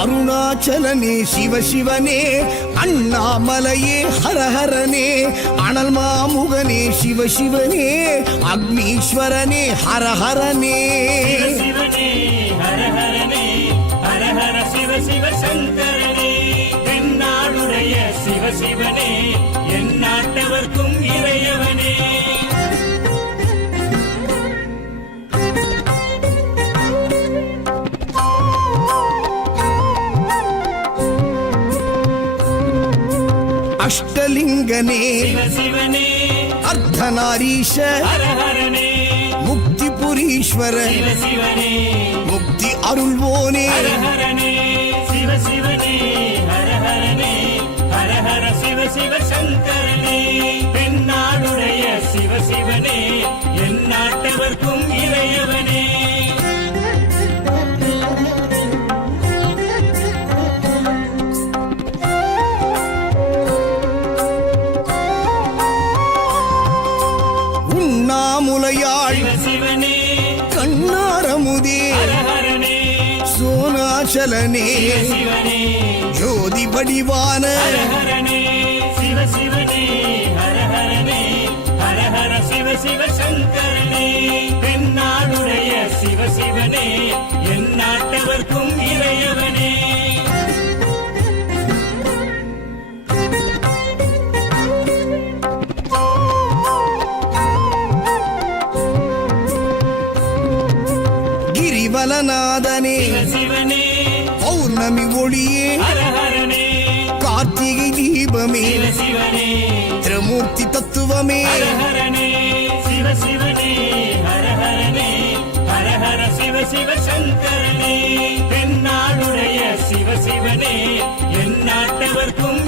அருணாச்சலனே சிவசிவனே, அண்ணாமலையே ஹரஹரனே, அனல் மாமுகனே சிவசிவனே, அக்னீஸ்வரனே ஹரஹரனே. சிவசிவனே ஹரஹரனே, ஹரஹர சிவ சிவ சங்கரனே, தென்னாடுடைய சிவசிவனே, என் நாட்டவர்க்கும் இறையவனே. அஷ்டலிங்கனே சிவசிவனே, அர்த்தநாரீஷ ஹரஹரனே, முக்திபுரீஸ்வர சிவசிவனே, முக்தி அருள்வோனே. ஹரஹரனே சிவசிவனே, ஹரஹரனே, ஹரஹர சிவ சிவ சங்கரனே, தென்னாடுடைய சிவசிவனே, என் நாட்டவர்க்கும் இறையவனே. உண்ணாமுலையாள் சிவசிவனே, கண்ணாரமுதே ஹரஹரனே, சோனாச்சலனே சிவசிவனே, ஜோதி வடிவான ஹரஹரனே சிவசிவனே, ஹரஹரனே, ஹரஹர சிவ சிவ சங்கரனே, தென்னாடுடைய சிவசிவனே, என் நாட்டவர்க்கும் இறையவனே. கிரிவலநாதனே சிவசிவனே, பௌர்ணமி ஒளியே ஹரஹரனே, கார்த்திகை தீபமே சிவசிவனே, திரமூர்த்தி தத்துவமே. ஹரஹரனே சிவசிவனே, ஹரஹரனே, ஹரஹர சிவ சிவ சங்கரனே, தென்னாடுடைய சிவசிவனே, என் நாட்டவர்க்கும்